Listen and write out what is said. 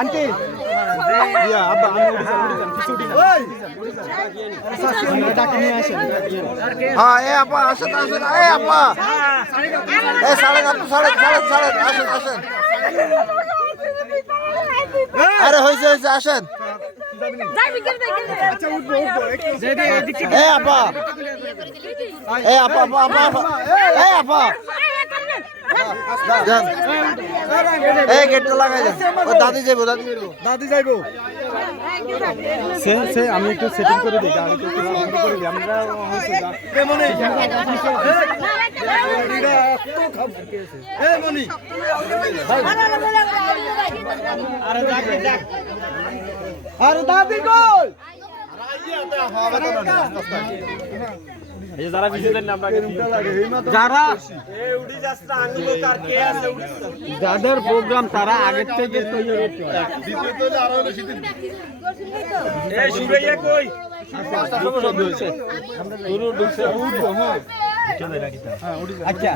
Aunty ইয়া আব্বা আমি ডাকে নিয়ে আসেন। হ্যাঁ এ আপা আসেন আসেন এ আপা এ সাড়ে আসেন আসেন আরে হয়েছে হয়েছে আসেন এ আপা এ আপা আপা আপা এ আপা এই গেটটা লাগাই দেন ও দাদি যাইবো দাদি যাইবো সে আমি একটু সেটিং করে দিই গাড়ি একটু সেটিং করে দিই আমরা হচ্ছে কেমনে এই মনি আরে দাদি কই যারা যাদের প্রোগ্রাম তারা আগের থেকে আচ্ছা